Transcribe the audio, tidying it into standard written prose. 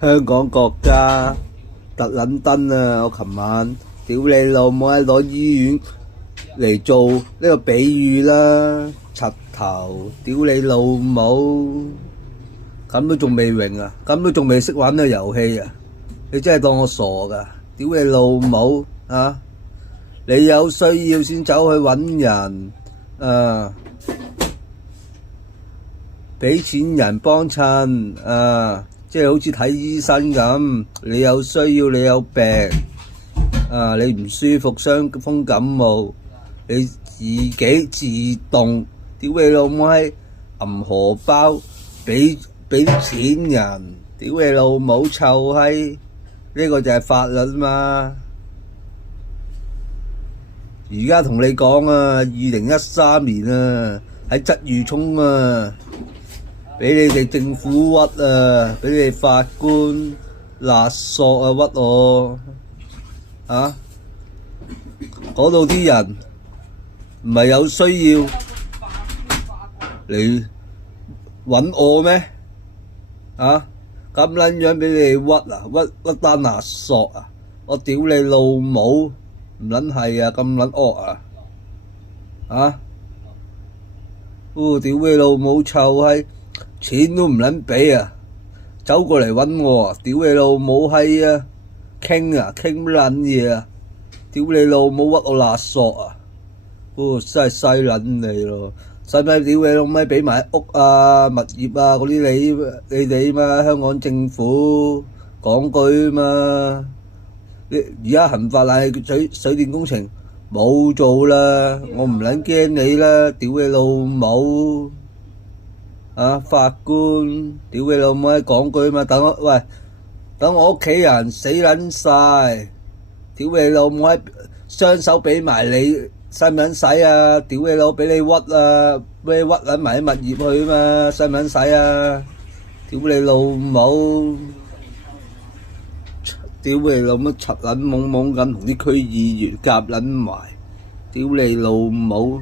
香港國家特撚登啊！我琴晚屌你老母喺攞醫院嚟做呢個比喻啦，柒頭屌你老母，咁都仲未榮啊？咁都仲未識玩呢個遊戲啊？你真係當我傻噶？屌你老母啊！你有需要先走去揾人啊，俾錢人幫襯啊！即係好似睇醫生咁，你有需要，你有病啊，你唔舒服，傷風感冒，你自己自動屌你老母閪，揞荷包俾啲錢人，屌你老母臭閪，呢個就係法律嘛。而家同你講啊，2013年啊，喺鰂魚涌啊，俾你哋政府屈啊，俾你哋法官勒索啊，屈我啊！嗰度啲人唔係有需要嚟揾我咩？啊，咁撚樣俾你屈啊，屈單勒索啊！我屌你老母，唔撚係啊，咁撚惡啊！啊！屌你老母臭閪！錢都唔撚俾啊，走過嚟揾我啊！屌你老母閪啊！傾乜撚嘢啊！屌你老母屈我勒索啊！真係犀撚你咯！使唔使屌你老母俾埋屋啊、物業啊嗰啲你哋嘛？香港政府講句嘛，而家恒發爛氣水電工程冇做啦，我唔撚驚你啦！屌你老母！啊！法官，屌你老母！講句嘛，等我屋企人死撚晒，屌你老母！雙手俾埋你，使唔撚使啊？屌你老，俾你屈啊，俾你屈撚埋啲物業去嘛，使唔撚使啊？屌你老母！屌你老母！柒撚懵懵咁同啲區議員夾撚埋，屌你老母！